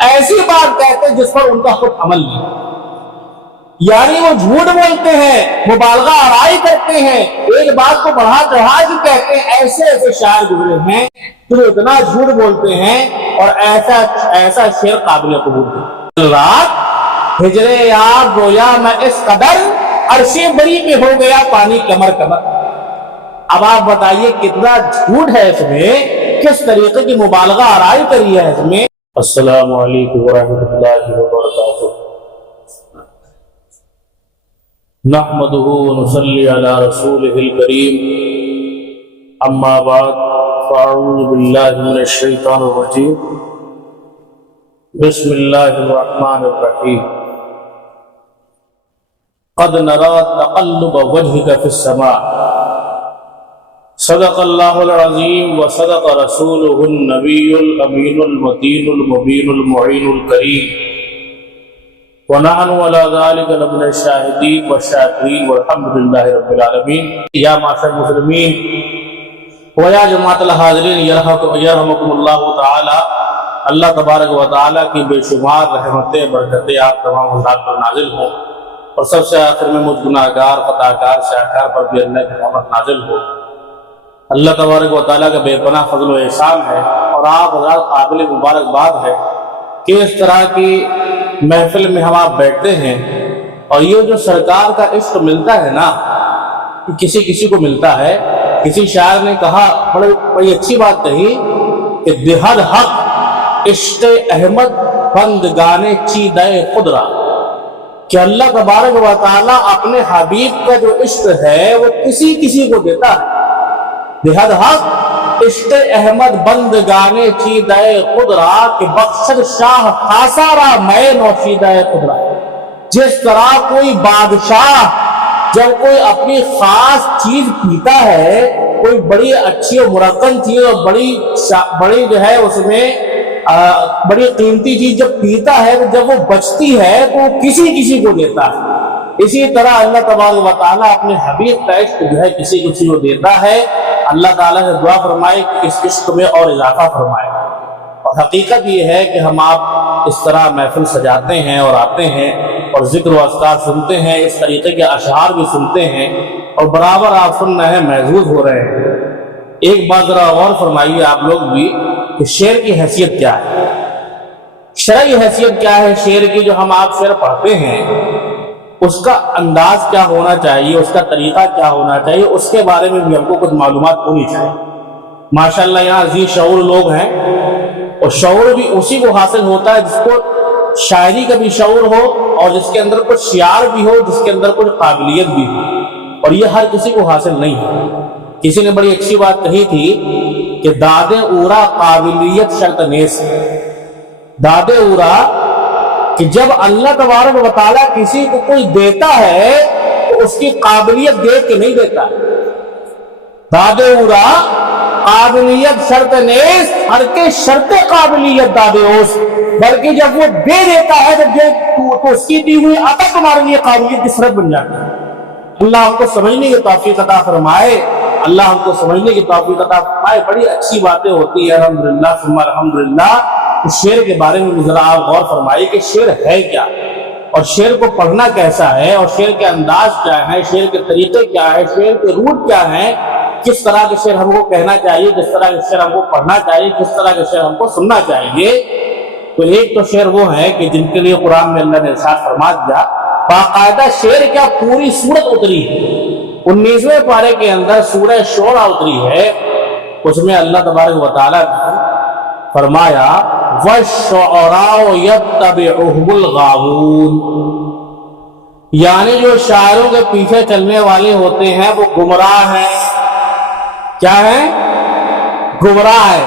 ایسی بات کہتے ہیں جس پر ان کا خود عمل نہیں. یعنی وہ جھوٹ بولتے ہیں، مبالغہ آرائی کرتے ہیں، ایک بات کو بڑھا چڑھا کے کہتے ہیں. ایسے ایسے شاعر گزرے ہیں جو اتنا جھوٹ بولتے ہیں اور ایسا شعر قابل قبول ہے. رات ہجرے یار رویا میں اس قدر، عرش بری پہ ہو گیا پانی کمر کمر. اب آپ بتائیے کتنا جھوٹ ہے اس میں، کس طریقے کی مبالغہ آرائی کری ہے اس میں. السلام علیکم ورحمۃ اللہ وبرکاتہ. نحمده ونصلي على رسوله الكريم، اما بعد فاعوذ باللہ من الشیطان الرجیم. بسم اللہ الرحمن الرحیم. قد نرى تقلب وجهك في السماء، صدق اللہ العظیم وصدق رسولہ النبی الامین المتین المبین المعین الکریم، ونحن علی ذلک لمن الشاہدین والشاکرین والحمد للہ رب العالمین. یا معاشر المسلمین و یا جماعت الحاضرین یرحمکم اللہ تعالی. اللہ تبارک و تعالی کی بے شمار رحمتیں برکتیں آپ تمام حضرات پر نازل ہوں، اور سب سے آخر میں مجھ گناہگار خطاکار شاہکار پر بھی اللہ کی رحمت نازل ہو. اللہ تبارک و تعالیٰ کا بے پناہ فضل و احسان ہے، اور آپ حضرات قابل مبارکباد ہے کہ اس طرح کی محفل میں ہم آپ بیٹھتے ہیں، اور یہ جو سرکار کا عشق ملتا ہے نا، کسی کسی کو ملتا ہے. کسی شاعر نے کہا، بڑی اچھی بات کہی کہ دہد حق عشق احمد بندگانے چیدہ خدرا، کہ اللہ تبارک و تعالیٰ اپنے حبیب کا جو عشق ہے وہ کسی کسی کو دیتا ہے. بہد حق عشق احمد بندگانے چیدہ خدرا، کہ بخشد شاہ خاصارا میں نوشیدہ خدرا. جس طرح کوئی بادشاہ جب کوئی اپنی خاص چیز پیتا ہے، کوئی بڑی اچھی اور مرکن چیز اور بڑی جو ہے اس میں بڑی قیمتی چیز جب پیتا ہے، تو جب وہ بچتی ہے تو وہ کسی کو دیتا ہے. اسی طرح اللہ تبارک و تعالیٰ اپنے حبیب کا عشق جو ہے کسی کو دیتا ہے. اللہ تعالیٰ سے دعا فرمائے کہ اس عشق میں اور اضافہ فرمائے. اور حقیقت یہ ہے کہ ہم آپ اس طرح محفل سجاتے ہیں اور آتے ہیں اور ذکر و اذکار سنتے ہیں، اس طریقے کے اشعار بھی سنتے ہیں، اور برابر آپ سن رہے ہیں، محظوظ ہو رہے ہیں. ایک بات ذرا غور فرمائیے آپ لوگ بھی کہ شعر کی حیثیت کیا ہے، شرعی حیثیت کیا ہے شعر کی. جو ہم آپ شعر پڑھتے ہیں اس کا انداز کیا ہونا چاہیے، اس کا طریقہ کیا ہونا چاہیے، اس کے بارے میں بھی ہم کو کچھ معلومات ہونی چاہیے. ماشاءاللہ یہاں عزیز شعور لوگ ہیں، اور شعور بھی اسی کو حاصل ہوتا ہے جس کو شاعری کا بھی شعور ہو، اور جس کے اندر کچھ شعار بھی ہو، جس کے اندر کچھ قابلیت بھی ہو. اور یہ ہر کسی کو حاصل نہیں ہے. کسی نے بڑی اچھی بات کہی تھی کہ داد اورا قابلیت شرط نیس. داد اورا کہ جب اللہ تبارک و تعالیٰ کسی کو کوئی دیتا ہے تو اس کی قابلیت دیکھ کے نہیں دیتا. داد اورا قابلیت شرط نیس، ہر کے شرط قابلیت داد اوس. بلکہ جب وہ دے دیتا ہے تو اس کی دی ہوئی عطا تمہارے لیے قابلیت کی شرط بن جاتی ہے. اللہ ہم کو سمجھنے کی توفیق عطا فرمائے. اللہ ہم کو سمجھنے کی توفیق عطا فرمائے. بڑی اچھی باتیں ہوتی ہیں، الحمدللہ ثم الحمدللہ. اس شعر کے بارے میں بھی ذرا آپ غور فرمائیے کہ شعر ہے کیا، اور شعر کو پڑھنا کیسا ہے، اور شعر کے انداز کیا ہے، شعر کے طریقے کیا ہے، شعر کے روٹ کیا ہیں، کس طرح کے شعر ہم کو کہنا چاہیے، کس طرح کے شعر ہم کو پڑھنا چاہیے، کس طرح کے شعر ہم کو سننا چاہیے. تو ایک تو شعر وہ ہیں کہ جن کے لیے قرآن میں اللہ نے ارشاد فرما دیا، باقاعدہ شعر کیا پوری سورت اتری ہے. 19ویں پارے کے اندر سورہ شعراء اتری ہے. اس میں اللہ تبارک و تعالیٰ نے فرمایا وَالشُّعَرَاءُ يَتَّبِعُهُمُ الْغَاوُونَ، یعنی جو شاعروں کے پیچھے چلنے والے ہوتے ہیں وہ گمراہ ہیں. کیا ہیں؟ گمراہ ہیں.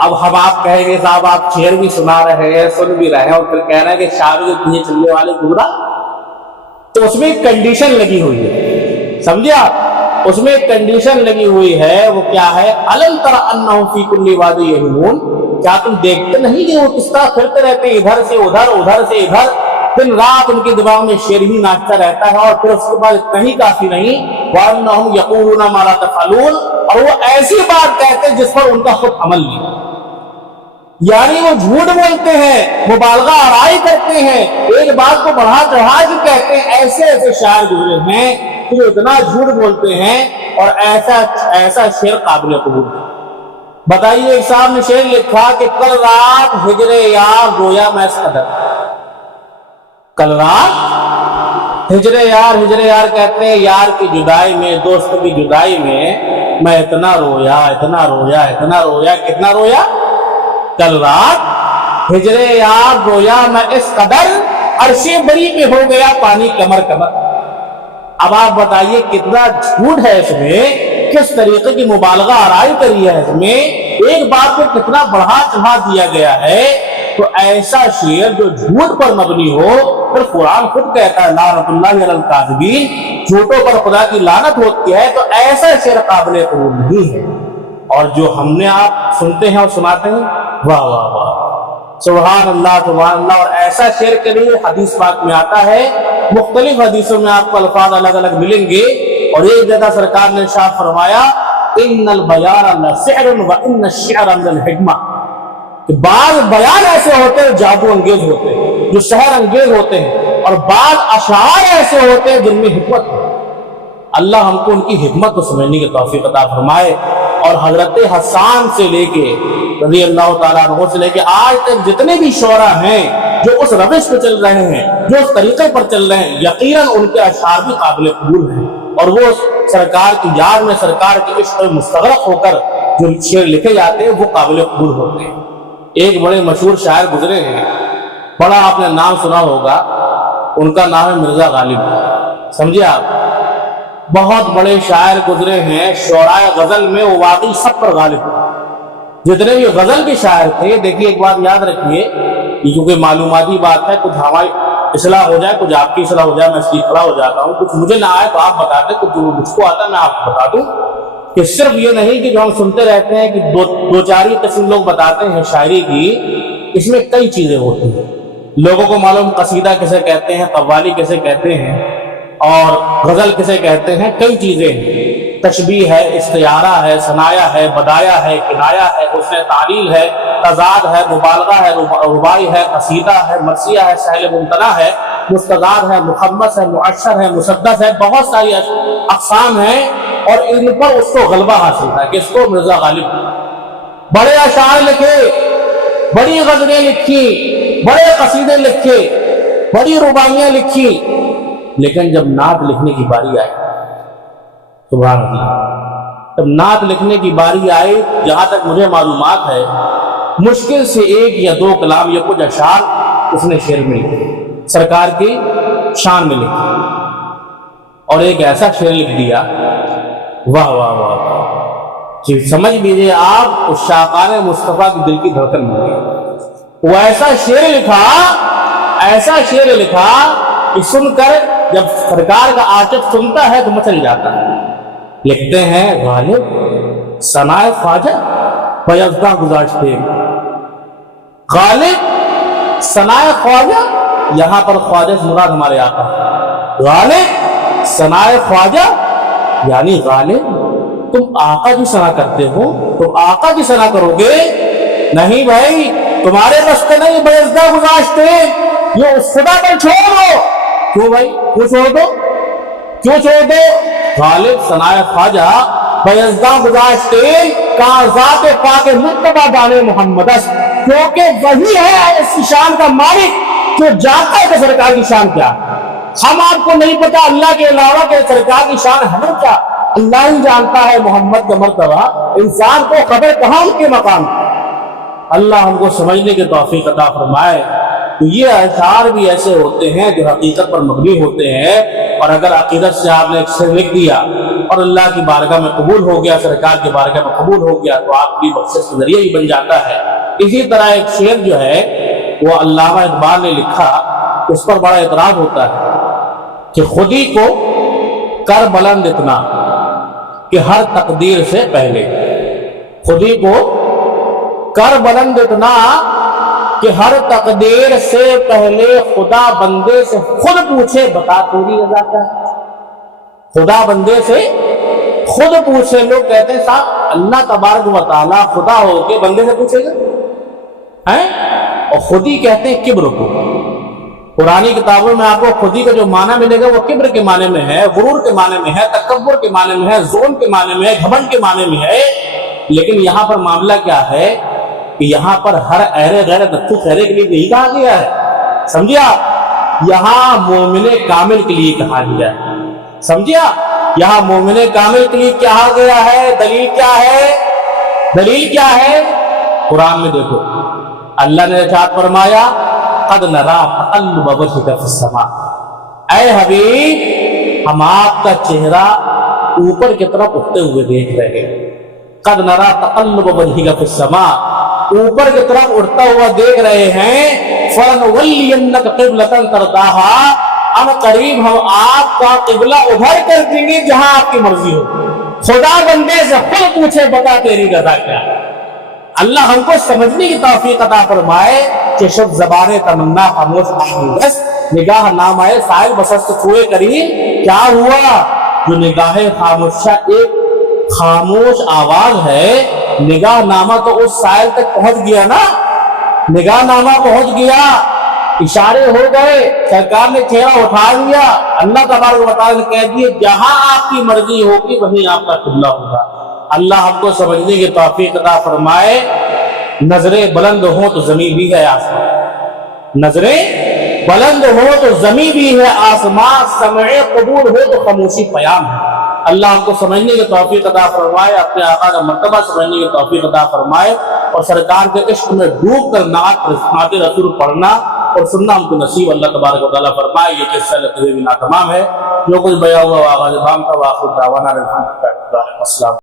اب ہم آپ کہیں گے صاحب آپ شعر بھی سنا رہے ہیں، سن بھی رہے ہیں، اور پھر کہہ رہے ہیں کہ شاعروں کے پیچھے چلنے والے گمراہ. تو اس میں ایک کنڈیشن لگی ہوئی ہے، سمجھے آپ؟ اس میں ایک کنڈیشن لگی ہوئی ہے. وہ کیا ہے؟ أَلَمْ تَرَ أَنَّهُمْ فِي كُلِّ وَادٍ يَهِيمُونَ، کیا تم دیکھتے نہیں کہ وہ کس طرح پھرتے رہتے ہیں ادھر سے ادھر، ادھر سے ادھر. دن رات ان کے دماغ میں شعر ہی ناچتا رہتا ہے. اور پھر اس کے بعد اتنا ہی کافی نہیں، وَأَنَّهُمْ يَقُولُونَ مَا لَا تَفْعَلُونَ، اور وہ ایسی بات کہتے ہیں جس پر ان کا خود عمل نہیں. یعنی وہ جھوٹ بولتے ہیں، مبالغہ آرائی کرتے ہیں، ایک بات کو بڑھا چڑھا کے کہتے ہیں۔ ایسے ایسے شاعر گزرے ہیں کہ جو اتنا جھوٹ بولتے ہیں اور ایسا شعر قابل قبول ہے۔ بتائیے، ایک صاحب نے شعر لکھا کہ کل رات ہجر یار رویا میں اس قدر، کل رات ہجر یار کہتے ہیں یار کی جدائی میں، دوست کی جدائی میں اتنا رویا اتنا رویا اتنا رویا، کتنا رویا؟ کل رات ہجر یار رویا میں اس قدر، عرش بری پہ ہو گیا پانی کمر کمر۔ اب آپ بتائیے کتنا جھوٹ ہے اس میں، کس طریقے کی مبالغہ آرائی کری ہے اس میں، ایک بات کو کتنا بڑھا چڑھا دیا گیا ہے۔ تو ایسا شعر جو جھوٹ پر مبنی ہو، پھر قرآن خود کہتا ہے لعنت اللہ علی الکاذبین، جھوٹوں پر خدا کی لعنت ہوتی ہے، تو ایسا شعر قابل قبول نہیں ہے۔ اور جو ہم نے آپ سنتے ہیں اور سناتے ہیں، واہ واہ واہ، سبحان اللہ سبحان اللہ۔ اور ایسا شعر کے لیے حدیث پاک میں آتا ہے، مختلف حدیثوں میں آپ کو الفاظ الگ الگ ملیں گے، اور ایک جگہ سرکار نے ارشاد فرمایا ان البیان لسحر وان الشعر للحکمہ، کہ بعض بیان ایسے ہوتے ہیں جادو انگیز ہوتے ہیں، جو سحر انگیز ہوتے ہیں، اور بعض اشعار ایسے ہوتے ہیں جن میں حکمت ہے۔ اللہ ہم کو ان کی حکمت کو سمجھنے کی توفیق عطا فرمائے۔ اور حضرت حسان سے لے کے رضی اللہ تعالیٰ عنہ سے لے کے آج تک جتنے بھی شعراء ہیں جو اس روش پہ چل رہے ہیں، جو اس طریقے پر چل رہے ہیں، یقیناً ان کے اشعار بھی قابل قبول ہیں، اور وہ سرکار کی یاد میں، سرکار کے عشق میں مستغرق ہو کر جو شعر لکھے جاتے ہیں وہ قابل قبول ہوتے ہیں۔ ایک بڑے مشہور شاعر گزرے ہیں، بڑا آپ نے نام سنا ہوگا، ان کا نام ہے مرزا غالب، سمجھے آپ؟ بہت بڑے شاعر گزرے ہیں، شعراء غزل میں وہ واقعی سب پر غالب ہیں۔ جتنے بھی غزل کے شاعر تھے، دیکھیے ایک بات یاد رکھیے، یہ کیونکہ معلوماتی بات ہے، کچھ ہماری اصلاح ہو جائے، کچھ آپ کی اصلاح ہو جائے، میں اس لیے کھڑا ہو جاتا ہوں، کچھ مجھے نہ آئے تو آپ بتا دیں، کچھ جو مجھ کو آتا ہے میں آپ کو بتا دوں، کہ صرف یہ نہیں کہ جو ہم سنتے رہتے ہیں کہ دو چار ہی قسم لوگ بتاتے ہیں شاعری کی، اس میں کئی چیزیں ہوتی ہیں۔ لوگوں کو معلوم قصیدہ کسے کہتے ہیں، قوالی کسے کہتے ہیں، اور غزل کسے کہتے ہیں، کئی چیزیں ہیں، تشبیہ ہے، استعارہ ہے، ثنایا ہے، بدایا ہے، کنایا ہے، حسن تعلیل ہے، تضاد ہے، مبالغہ ہے، ربائی ہے، قصیدہ ہے، مرثیہ ہے، سہل ممتنع ہے، مستضاد ہے، مخمس ہے، معشر ہے، مسدس ہے، بہت ساری اقسام ہیں، اور ان پر اس کو غلبہ حاصل تھا کہ اس کو مرزا غالب۔ بڑے اشعار لکھے، بڑی غزلیں لکھی، بڑے قصیدے لکھے، بڑی رباعیاں لکھی، لیکن جب نعت لکھنے کی باری آئی، سبحان اللہ، جب نعت لکھنے کی باری آئی، جہاں تک مجھے معلومات ہے مشکل سے ایک یا دو کلام یا کچھ اشعار اس نے شعر میں لکھے، سرکار کی شان میں لکھے، اور ایک ایسا شعر لکھ دیا، واہ واہ واہ، جی سمجھ لیجیے آپ، اس شاقان مصطفیٰ کی دل کی دھڑکن بن گئی۔ وہ ایسا شعر لکھا، ایسا شعر لکھا کہ سن کر جب سرکار کا عاشق سنتا ہے تو مچل جاتا ہے۔ لکھتے ہیں غالب ثناء خواجہ بیضا گذاشتے، غالب ثناء خواجہ، یہاں پر خواجہ سے مراد ہمارے آقا، غالب ثناء خواجہ یعنی غالب تم آقا کی ثنا کرتے ہو، تم آقا کی ثنا کرو گے؟ نہیں بھائی، تمہارے بس کا نہیں، بیضا گذاشتے، یہ اس خدا پر چھوڑ دو۔ کیوں بھائی، کیوں چھوڑ دو؟ کیوں چھوڑ دو؟ غالب ثناء خواجہ بیضا گذاشتے کاغذات پاک مجتبی دانے محمدس، کیونکہ وہی ہے اس شان کا مالک جو جانتا ہے کہ سرکار کی شان کیا۔ ہم آپ کو نہیں پتا اللہ کے علاوہ کہ سرکار کی شان ہمیں کیا، اللہ ہی جانتا ہے محمد کا مرتبہ، انسان کو خبر کہاں ان کے مقام۔ اللہ ہم کو سمجھنے کے توفیق عطا فرمائے۔ تو یہ اشعار بھی ایسے ہوتے ہیں جو حقیقت پر مبنی ہوتے ہیں، اور اگر عقیدت سے آپ نے ایک شعر لکھ دیا اور اللہ کی بارگاہ میں قبول ہو گیا، سرکار کی بارگاہ میں قبول ہو گیا، تو آپ کی بخشش کا ذریعہ بھی بن جاتا ہے۔ اسی طرح ایک شعر جو ہے وہ علامہ اقبال نے لکھا، اس پر بڑا اعتراض ہوتا ہے کہ خودی کو کر بلند اتنا کہ ہر تقدیر سے پہلے، خودی کو کر بلند اتنا کہ ہر تقدیر سے پہلے خدا بندے سے خود پوچھے بتا تیری رضا کیا ہے۔ خدا بندے سے خود پوچھے، لوگ کہتے ہیں صاحب اللہ تبارک و تعالیٰ خدا ہو کے بندے سے پوچھے گا؟ ہیں اور خودی کہتے ہیں کبر کو. پرانی کتابوں میں آپ کو خودی کا جو معنی ملے گا وہ کبر کے معنی میں ہے, غرور کے معنی میں ہے, تکبر کے معنی میں ہے, ظلم کے معنی میں ہے, گھمنڈ کے معنی میں ہے. لیکن یہاں پر معاملہ کیا ہے کہ یہاں پر ہر اہرے غیر نتو خیرے کے لیے نہیں کہا گیا ہے, سمجھیا, یہاں مومن کامل کے لیے کہا گیا ہے, سمجھیا, یہاں مومن کامل کے لیے کہا گیا ہے. دلیل کیا ہے؟ دلیل کیا ہے؟ قرآن میں دیکھو اللہ نے ارشاد فرمایا قد نرا تقلب وجهك في السماء, اے حبیب ہم آپ کا چہرہ اوپر کی طرف اٹھتے ہوئے دیکھ رہے ہیں. قد نرا تقلب وجهك في السماء, اوپر کی طرف اٹھتا ہوا دیکھ رہے ہیں. فَلَنُوَلِّيَنَّكَ قِبْلَةً تَرْضَاهَا, اب قریب ہم آپ کا قبلہ ادھر کر دیں گے جہاں آپ کی مرضی ہو. خدا بندے سے خود پوچھے بتا تیری رضا کیا ہے. اللہ ہم کو سمجھنے کی توفیق عطا فرمائے کہ شب زبان تمنا خاموش بس نگاہ نام آئے سائل بسست چھوئے کریم. کیا ہوا؟ جو نگاہ خاموشہ ایک خاموش آواز ہے, نگاہ نامہ تو اس سائل تک پہنچ گیا نا, نگاہ نامہ پہنچ گیا, اشارے ہو گئے, سرکار نے چہرہ اٹھا لیا, اللہ تبارک و تعالیٰ نے کہہ دیے جہاں آپ کی مرضی ہوگی وہیں آپ کا قبلہ ہوگا. اللہ ہم کو سمجھنے کی توفیق عطا فرمائے. نظریں بلند ہوں تو زمین بھی ہے آسمان, نظریں بلند ہوں تو زمین بھی ہے آسمان, سمع قبول ہو تو خاموشی پیام ہے. اللہ ہم کو سمجھنے کی توفیق عطا فرمائے, اپنے آقا کا مرتبہ سمجھنے کی توفیق عطا فرمائے, اور سرکار کے عشق میں ڈوب کر نعت رسول پڑھنا اور سننا ہم کو نصیب اللہ تبارک و تعالیٰ فرمائے. یہ قصہ لطیفہ بنا تمام ہے, جو کچھ بیان ہوا آغاز بام کا واخر دعوانا الحمدللہ. السلام.